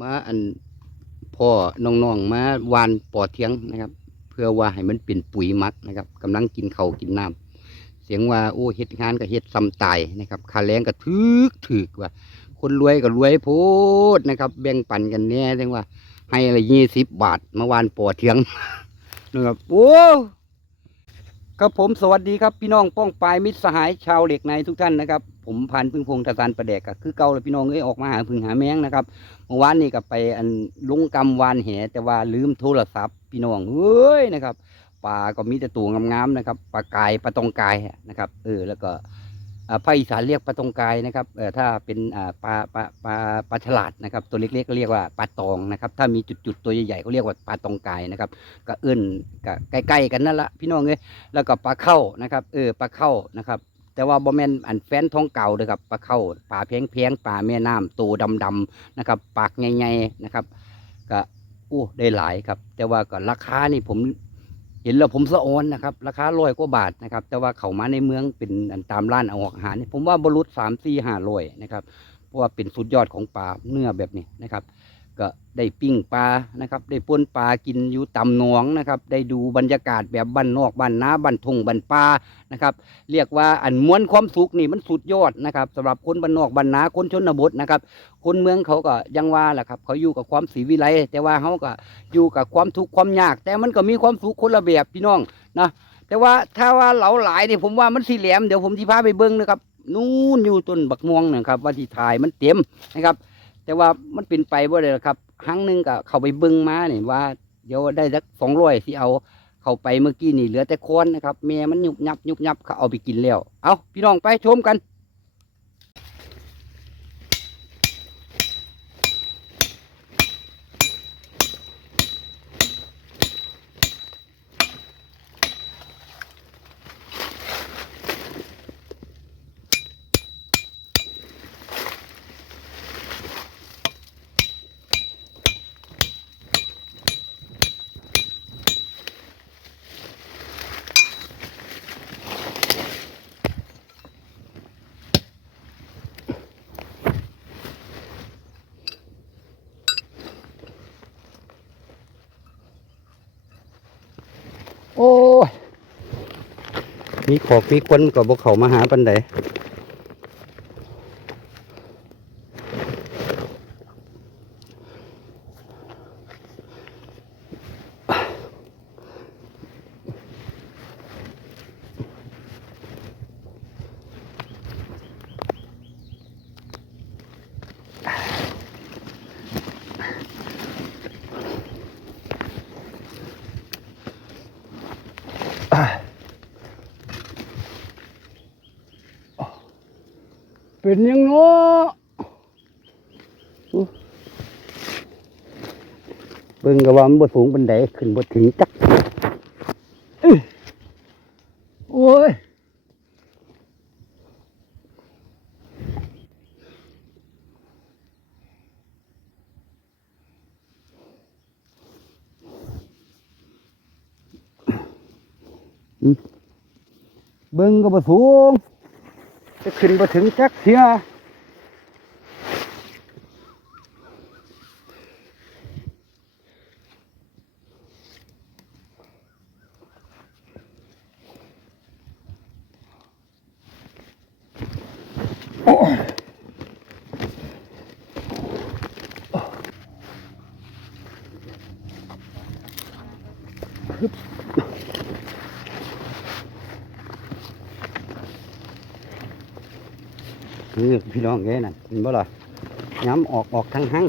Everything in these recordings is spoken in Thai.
มาอันพ่อน้องๆมาวานปอเทียงนะครับ เพื่อว่าให้มันเป็นปุ๋ยมักนะครับกำลังกินเขากินน้ำเสียงว่าโอ้เฮ็ดงานก็เฮ็ดซ้ำตายนะครับค่าแรงก็ถึกถึกว่า คนรวยก็รวยโพดนะครับ แบ่งปันกันแน่เรียกว่า ให้อะไรยี่สิบบาทมาวานปอเทียงนะครับโอ้ ครับผมสวัสดีครับพี่น้องป้องปลายมิตรสหายชาวเหล็กในทุกท่านนะครับ ผมพันพึ่งพงศ์ตะซานประแดกก็คือเก่าเลยพี่น้องเอ้ยออกมาหาพึ่งหาแมงนะครับเมื่อวานนี่ก็ไปอันลงกำวานแหแต่ว่าลืมโทรศัพท์ พี่น้องเอ้ยนะครับปลาก็มีแต่ตัวงามๆนะครับปลากายปลาตองกายนะครับเออแล้วก็ ภาคอีสานเรียกปลาตองกายนะครับเออถ้าเป็นปลาปลาปลาปลาฉลาดนะครับ ตัวเล็กๆก็เรียกว่าปลาตองนะครับ ถ้ามีจุดๆตัวใหญ่ๆก็เรียกว่าปลาตองกายนะครับ ก็เอื้นก็ใกล้ๆกันนั่นละพี่น้องเอ้ยแล้วก็ปลาเข้านะครับ เออปลาเข้านะครับแต่ว่าบ่แมนอันแฟนท้องเก่าเด้อครับปลาเข้าปลาเพียงเพียงปลาแม่น้ำตัวดำๆนะครับ ปากใหญ่ๆนะครับ ก็อู้ได้หลายครับ แต่ว่าก็ราคานี่ผม เห็นแล้วผมสะออนนะครับ ราคาร้อยกว่าบาทนะครับ แต่ว่าเขามาในเมืองเป็นอันตามร้านเอาอาหารนี่ผมว่าบรุษสามสี่ห้าร้อยนะครับ เพราะว่าเป็นสุดยอดของปลาเนื้อแบบนี้นะครับ ก็ได้ปิ้งปลานะครับ ได้ป่นปลากินอยู่ตำหนองนะครับ ได้ดูบรรยากาศแบบบ้านนอกบ้านนาบ้านทงบ้านป่านะครับ เรียกว่าอันม้วนความสุขนี่มันสุดยอดนะครับสำหรับคนบ้านนอกบ้านนาคนชนบทนะครับ คนเมืองเขาก็ยังว่าแหละครับ เขาอยู่กับความสีวิไลแต่ว่าเขาก็อยู่กับความทุกข์ความยาก แต่มันก็มีความสุขคนละแบบพี่น้องนะแต่ว่าถ้าว่าเหลาหลายนี่ผมว่ามันสีแหลมเดี๋ยวผมที่พาไปเบิ้งนะครับนู่นอยู่ต้นบักม่วงนะครับว่าที่ถ่ายมันเต็มนะครับ แต่ว่ามันเป็นไปบ่ได้หรอกครับครั้งหนึ่งก็เขาไปเบิ้งมาเนี่ยว่าเดี๋ยวได้สักสองร้อยที่เอาเขาไปเมื่อกี้นี่เหลือแต่โคนนะครับแม่มันยุบยับยุบยับเขาเอาไปกินแล้ว เอาพี่น้องไปชมกัน โอ้ย มีขอกมีคนกับบเขามาหาปันใด เป็นยังเนาะเบิ่งกับว่ามันบ่สูงปันใดขึ้นบ่ถึงจักอื้อโอ้ยเบิ่งก็บ่สูง จะขึ้นบ่ถึงจักเทียโอ้ย คือพี่น้องแกนั่นเห็นบ่ล่ะย้ำออกออกทางหัง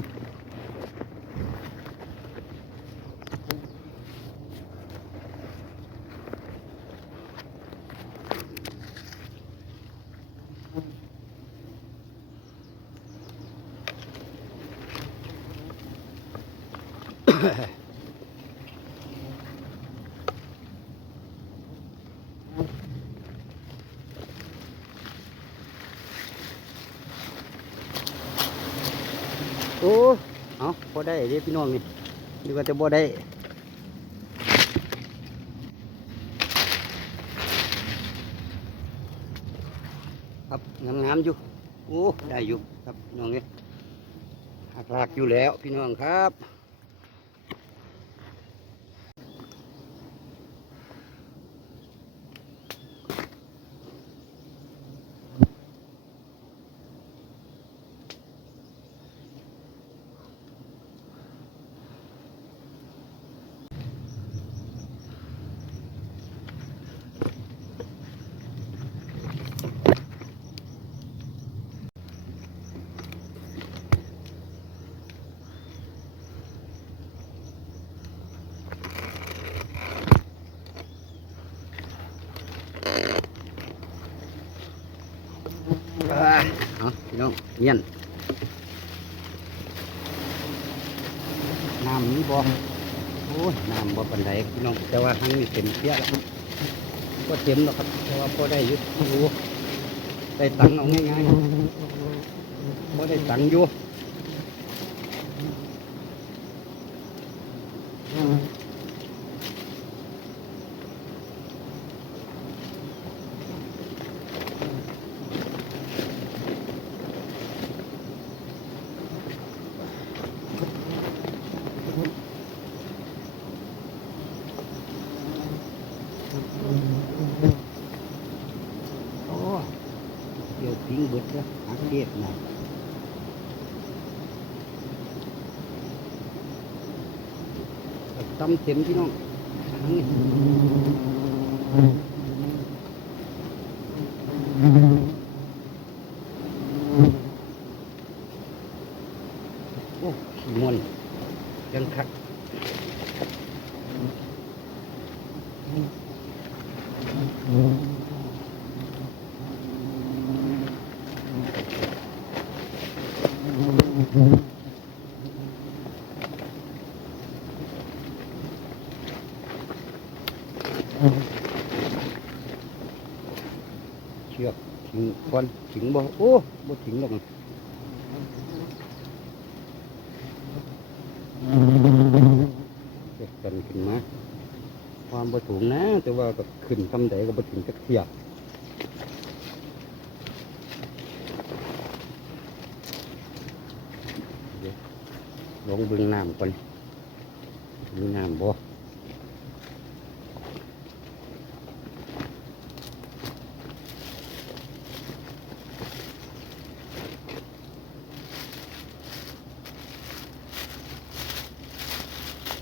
โอ้ เอาพอได้เด้พี่น้องนี่นี่าจะบ่ได้ครับงามๆอยู่โอ้ได้อยู่ครับพี่น้องนี่หักลากอยู่แล้วพี่น้องครับ อ่าเอาพี่ น้องเงียนน้ำนี้บ่โอ้ยน้ำบ่ปันไดพี่น้องแต่ว่าทั้งนี้เต็มเสียแล้วครับก็เต็มแล้วครับแต่ว่าพอได้ยุดรู้ได้ตังเอาง่ายๆพอได้ตังอยู่ โอ้เดี๋ยวทิ้งเบิดแล้วหักเรียบนะตำเต็มพี่น้องทั้งนี้โอ้ขี้มวนยังคัก เชือกถึงก่อนถึงบ่โอ้บ่ถึงหรอกเชือกกันขึ้นมา ความบ่สูงนะ แต่ว่าก็ขึ้นทำใดก็บ่ถึงจักเทียเดี๋ยว ลงบึงน้ำก่อนมีน้ำบ่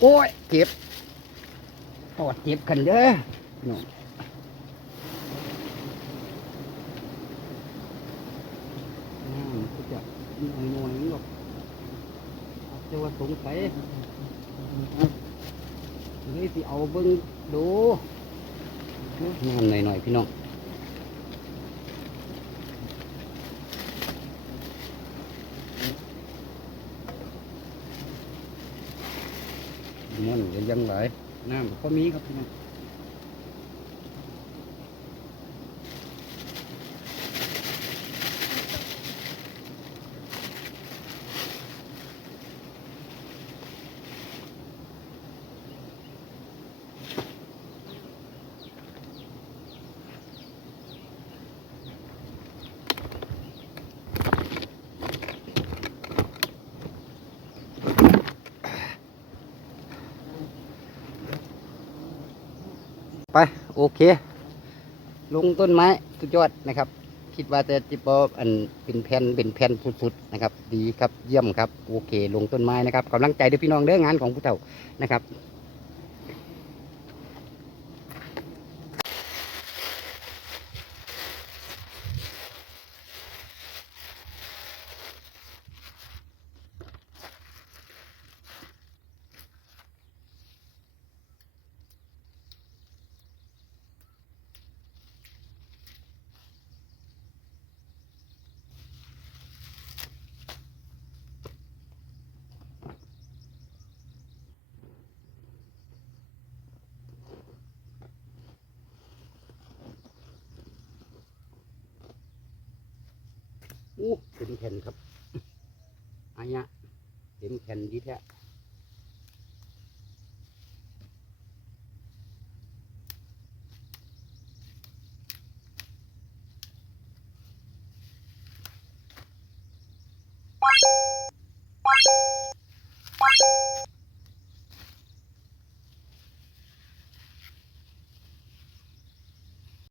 โอ้ยเจ็บปอดเจ็บกันเด้อพี่น้องน้ำก็จะหน่อยๆหรอก จะว่าสงสัยนี่สิเอาเบิ้งดูน้ำหน่อยหน่อยๆพี่น้องมันยังไหลน้ำก็มีครับพี่น้องไป โอเค ลงต้นไม้สุดยอดนะครับ คิดว่าจะจิบออันเป็นแผ่นเป็นแผ่นสุดๆนะครับ ดีครับเยี่ยมครับ โอเค ลงต้นไม้นะครับกำลังใจเด้อพี่น้องเด้องานของผู้เฒ่านะครับ อู้เต็มแผ่นครับอายะเต็มแผ่นดีแท้